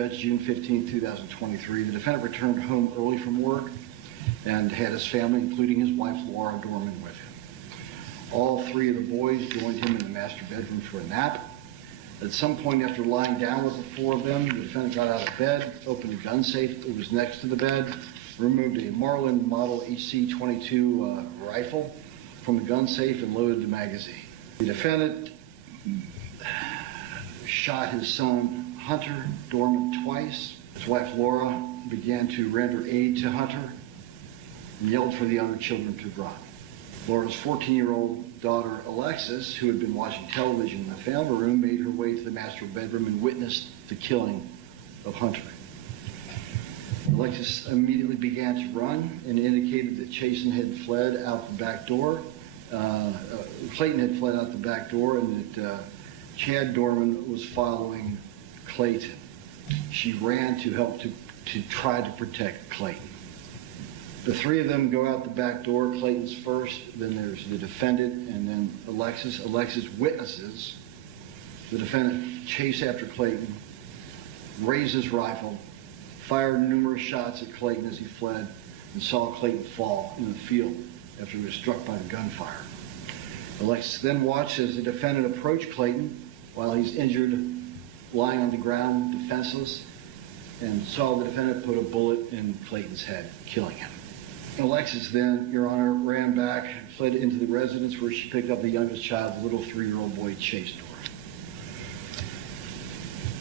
That's June 15, 2023. The defendant returned home early from work and had his family, including his wife, Laura Doerman, with him. All three of the boys joined him in the master bedroom for a nap. At some point after lying down with the four of them, the defendant got out of bed, opened a gun safe that was next to the bed, removed a Marlin Model HC-22 rifle from the gun safe and loaded the magazine. The defendant shot his son, Hunter Doerman, twice. His wife, Laura, began to render aid to Hunter and yelled for the other children to run. Laura's 14-year-old daughter, Alexis, who had been watching television in the family room, made her way to the master bedroom and witnessed the killing of Hunter. Alexis immediately began to run and indicated that Clayton had fled out the back door, and that Chad Doerman was following Clayton. She ran to help to try to protect Clayton. The three of them go out the back door. Clayton's first, then there's the defendant, and then Alexis. Alexis witnesses the defendant chase after Clayton, raise his rifle, fired numerous shots at Clayton as he fled, and saw Clayton fall in the field after he was struck by the gunfire. Alexis then watched as the defendant approached Clayton while he's injured, lying on the ground, defenseless, and saw the defendant put a bullet in Clayton's head, killing him. Alexis then, Your Honor, ran back, fled into the residence where she picked up the youngest child, the little 3-year-old boy, Chad Doerman.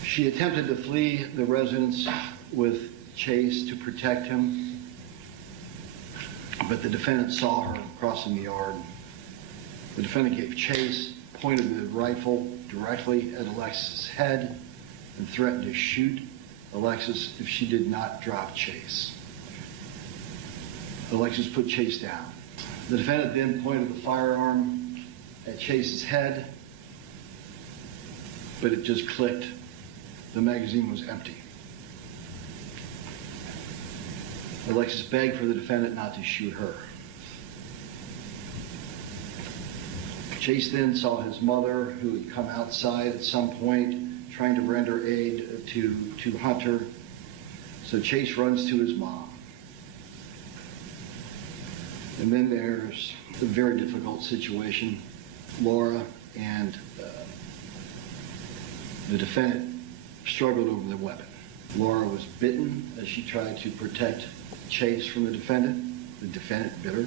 She attempted to flee the residence with Chase to protect him, but the defendant saw her crossing the yard. The defendant gave chase, pointed the rifle directly at Alexis' head, and threatened to shoot Alexis if she did not drop Chase. Alexis put Chase down. The defendant then pointed the firearm at Chase's head, but it just clicked. The magazine was empty. Alexis begged for the defendant not to shoot her. Chase then saw his mother, who had come outside at some point, trying to render aid to Hunter. So Chase runs to his mom. And then there's a very difficult situation. Laura and the defendant struggled over the weapon. Laura was bitten as she tried to protect Chase from the defendant. The defendant bit her.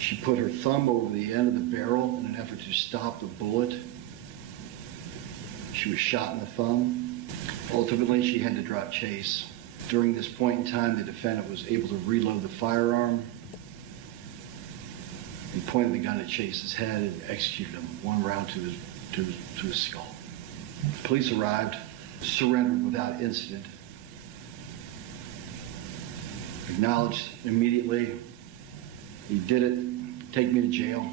She put her thumb over the end of the barrel in an effort to stop the bullet. She was shot in the thumb. Ultimately, she had to drop Chase. During this point in time, the defendant was able to reload the firearm. He pointed the gun at Chase's head and executed him, one round to his skull. Police arrived, surrendered without incident, acknowledged immediately, he did it, take me to jail.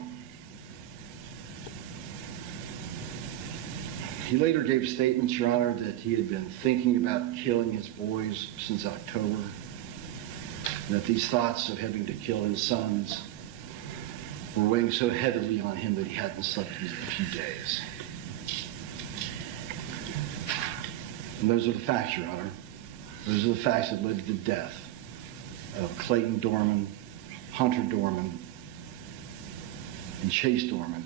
He later gave statements, Your Honor, that he had been thinking about killing his boys since October, and that these thoughts of having to kill his sons were weighing so heavily on him that he hadn't slept in a few days. And those are the facts, Your Honor. Those are the facts that led to the death of Clayton Doerman, Hunter Doerman, and Chase Doerman,